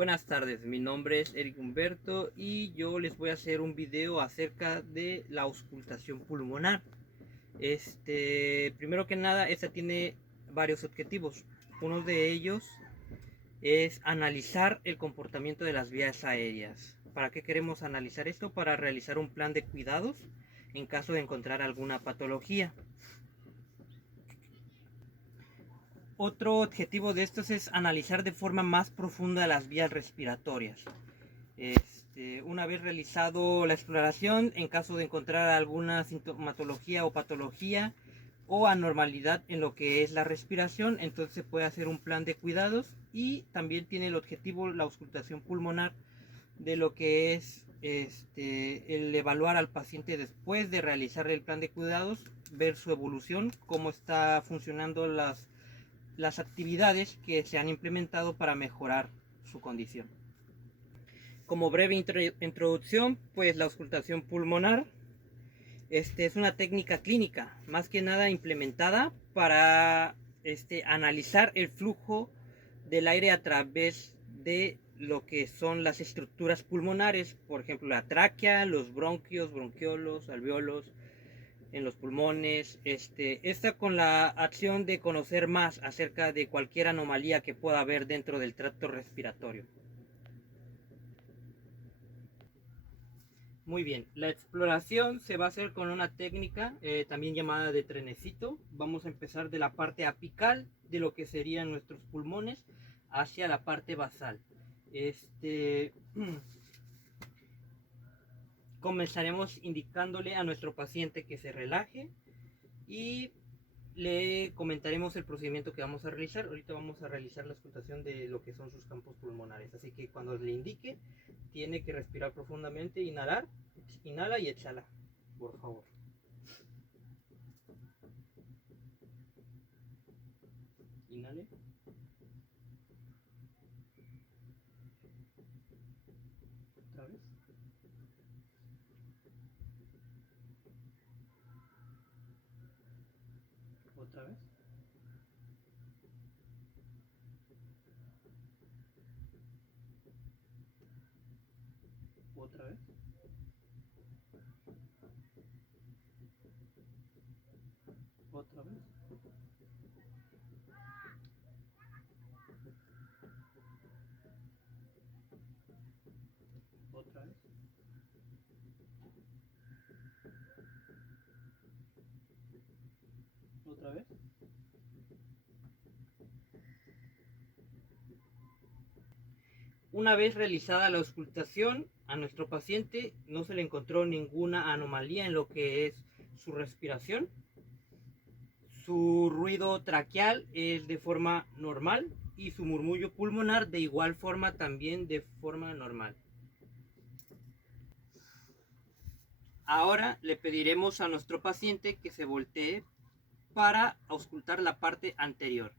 Buenas tardes, mi nombre es Eric Humberto y yo les voy a hacer un video acerca de la auscultación pulmonar. Primero que nada, esta tiene varios objetivos. Uno de ellos es analizar el comportamiento de las vías aéreas. ¿Para qué queremos analizar esto? Para realizar un plan de cuidados en caso de encontrar alguna patología. Otro objetivo de estos es analizar de forma más profunda las vías respiratorias. Una vez realizado la exploración, en caso de encontrar alguna sintomatología o patología o anormalidad en lo que es la respiración, entonces se puede hacer un plan de cuidados y también tiene el objetivo la auscultación pulmonar de lo que es el evaluar al paciente después de realizar el plan de cuidados, ver su evolución, cómo está funcionando las actividades que se han implementado para mejorar su condición. Como breve introducción, pues la auscultación pulmonar es una técnica clínica, más que nada implementada para analizar el flujo del aire a través de lo que son las estructuras pulmonares, por ejemplo la tráquea, los bronquios, bronquiolos, alveolos, en los pulmones. Esta con la acción de conocer más acerca de cualquier anomalía que pueda haber dentro del tracto respiratorio. Muy bien, la exploración se va a hacer con una técnica también llamada de trenecito. Vamos a empezar de la parte apical de lo que serían nuestros pulmones hacia la parte basal. Comenzaremos indicándole a nuestro paciente que se relaje y le comentaremos el procedimiento que vamos a realizar. Ahorita vamos a realizar la auscultación de lo que son sus campos pulmonares. Así que cuando le indique, tiene que respirar profundamente, inhalar, inhala y exhala, por favor. Inhale. Otra vez. Otra vez. Otra vez. Otra vez. Otra vez. Otra vez. Una vez realizada la auscultación, a nuestro paciente no se le encontró ninguna anomalía en lo que es su respiración. Su ruido traqueal es de forma normal y su murmullo pulmonar de igual forma también de forma normal. Ahora le pediremos a nuestro paciente que se voltee para auscultar la parte anterior.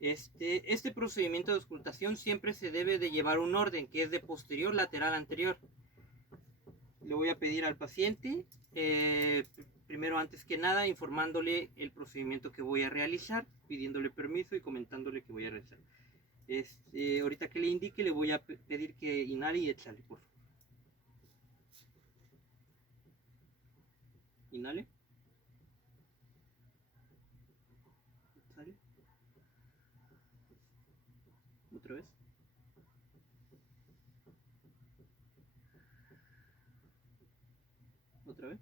Este procedimiento de auscultación siempre se debe de llevar un orden que es de posterior lateral anterior. Le voy a pedir al paciente, primero antes que nada informándole el procedimiento que voy a realizar, pidiéndole permiso y comentándole que voy a realizar. Ahorita que le indique le voy a pedir que inhale y exhale, por favor. Inhale. Exhale. Otra vez. Otra vez.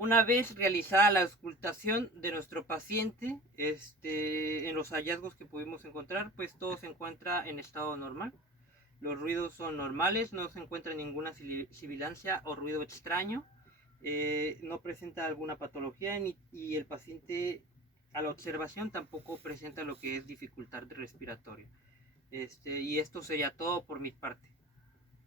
Una vez realizada la auscultación de nuestro paciente, en los hallazgos que pudimos encontrar, pues todo se encuentra en estado normal. Los ruidos son normales, no se encuentra ninguna sibilancia o ruido extraño, no presenta alguna patología y el paciente a la observación tampoco presenta lo que es dificultad respiratoria. Y esto sería todo por mi parte.